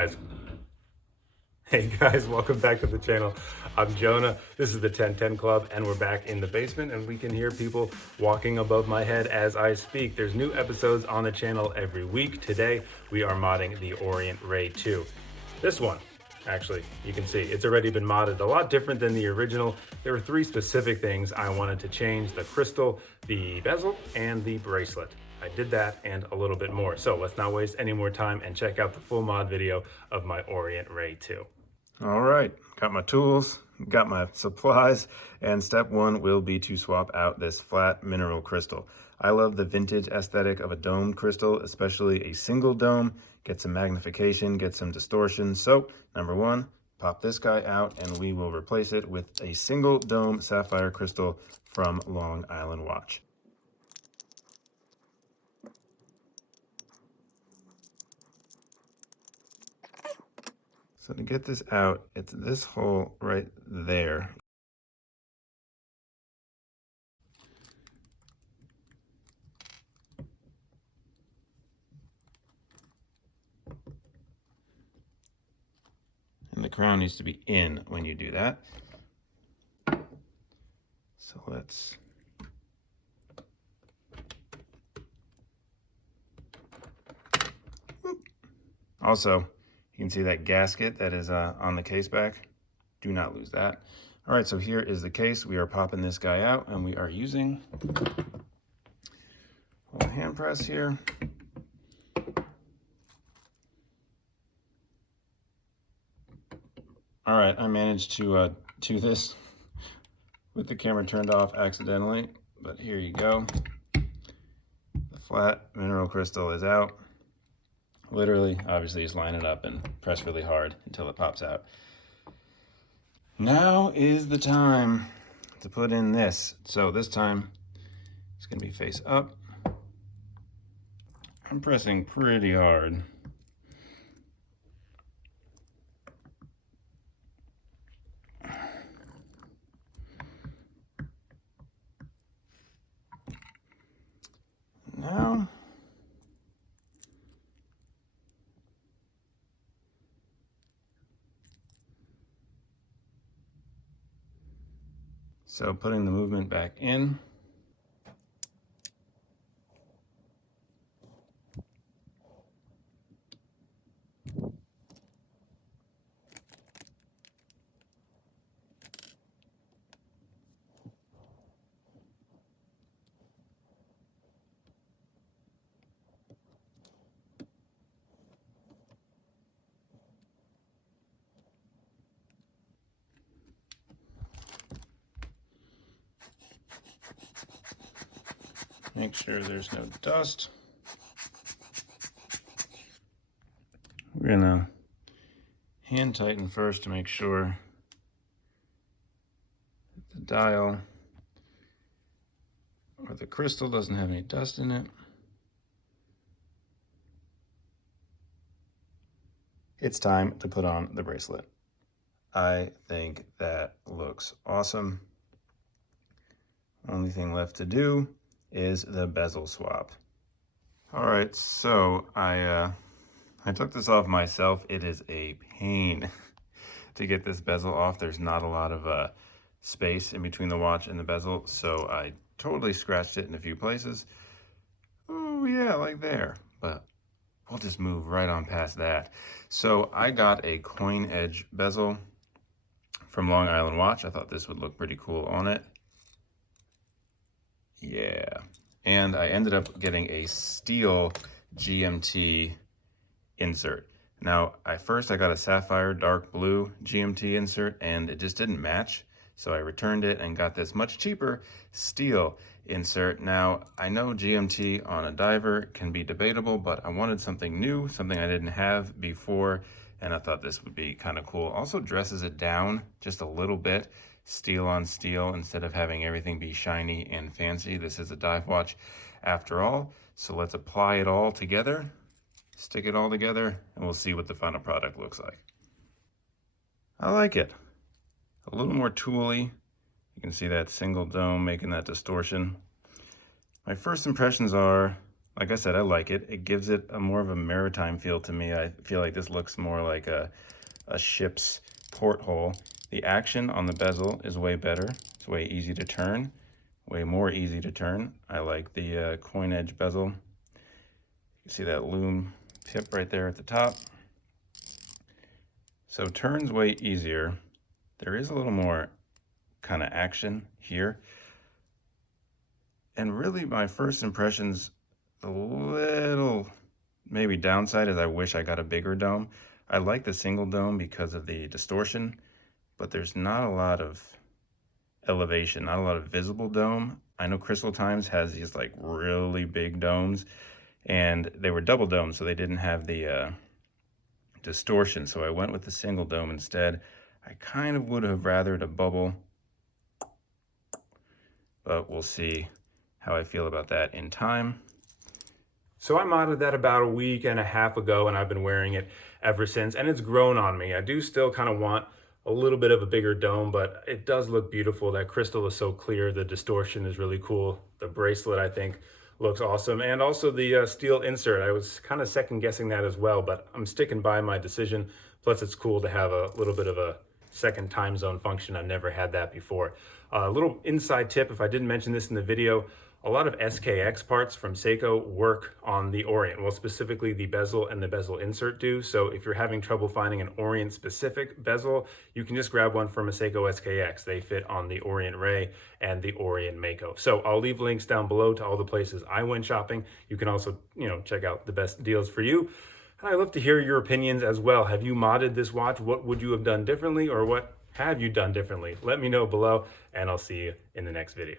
guys. Hey guys, welcome back to the channel. I'm Jonah. This is the 1010 Club, and we're back in the basement, and we can hear people walking above my head as I speak. There's new episodes on the channel every week. Today, we are modding the Orient Ray II. This one, actually, you can see it's already been modded a lot different than the original. There were three specific things I wanted to change: the crystal, the bezel, and the bracelet. I did that and a little bit more. So let's not waste any more time and check out the full mod video of my Orient Ray II. All right, got my tools, got my supplies, and step one will be to swap out this flat mineral crystal. I love the vintage aesthetic of a domed crystal, especially a single dome. Get some magnification, get some distortion. So, number one, pop this guy out and we will replace it with a single dome sapphire crystal from Long Island Watch. So to get this out, it's this hole right there. And the crown needs to be in when you do that. So let's also, you can see that gasket that is on the case back. Do not lose that. All right, so here is the case. We are popping this guy out, and we are using a little hand press here. All right, I managed to do this with the camera turned off accidentally, but here you go. The flat mineral crystal is out. Literally, obviously, just line it up and press really hard until it pops out. Now is the time to put in this. So this time, it's gonna be face up. I'm pressing pretty hard. Now, so putting the movement back in. Make sure there's no dust. We're gonna hand tighten first to make sure that the dial or the crystal doesn't have any dust in it. It's time to put on the bracelet. I think that looks awesome. Only thing left to do is the bezel swap. All right, so I took this off myself. It is a pain to get this bezel off. There's not a lot of space in between the watch and the bezel, so I totally scratched it in a few places. Oh yeah, like there, but we'll just move right on past that. So I got a coin edge bezel from Long Island Watch. I thought this would look pretty cool on it. Yeah, and I ended up getting a steel GMT insert. Now, first I got a sapphire dark blue GMT insert and it just didn't match. So I returned it and got this much cheaper steel insert. Now, I know GMT on a diver can be debatable, but I wanted something new, something I didn't have before, and I thought this would be kind of cool. Also dresses it down just a little bit, steel on steel, instead of having everything be shiny and fancy. This is a dive watch after all, so let's apply it all together, stick it all together, and we'll see what the final product looks like. I like it. A little more tooly. You can see that single dome making that distortion. My first impressions are Like I said, I like it. It gives it a more of a maritime feel to me. I feel like this looks more like a ship's porthole. The action on the bezel is way better. It's way easy to turn, way more easy to turn. I like the coin edge bezel. You see that loom tip right there at the top. So turns way easier. There is a little more kind of action here. And really my first impressions, the little maybe downside is I wish I got a bigger dome. I like the single dome because of the distortion, but there's not a lot of elevation, not a lot of visible dome. I know Crystal Times has these like really big domes, and they were double domes, so they didn't have the distortion. So I went with the single dome instead. I kind of would have rathered a bubble, but we'll see how I feel about that in time. So I modded that about a week and a half ago, and I've been wearing it ever since, and it's grown on me. I do still kind of want a little bit of a bigger dome, but it does look beautiful. That crystal is so clear. The distortion is really cool. The bracelet, I think, looks awesome. And also the steel insert. I was kind of second guessing that as well, but I'm sticking by my decision. Plus, it's cool to have a little bit of a second time zone function. I've never had that before. A little inside tip, if I didn't mention this in the video, a lot of SKX parts from Seiko work on the Orient. Well, specifically the bezel and the bezel insert do. So if you're having trouble finding an Orient specific bezel, you can just grab one from a Seiko SKX. They fit on the Orient Ray and the Orient Mako. So I'll leave links down below to all the places I went shopping. You can also, check out the best deals for you. And I'd love to hear your opinions as well. Have you modded this watch? What would you have done differently, or what have you done differently? Let me know below, and I'll see you in the next video.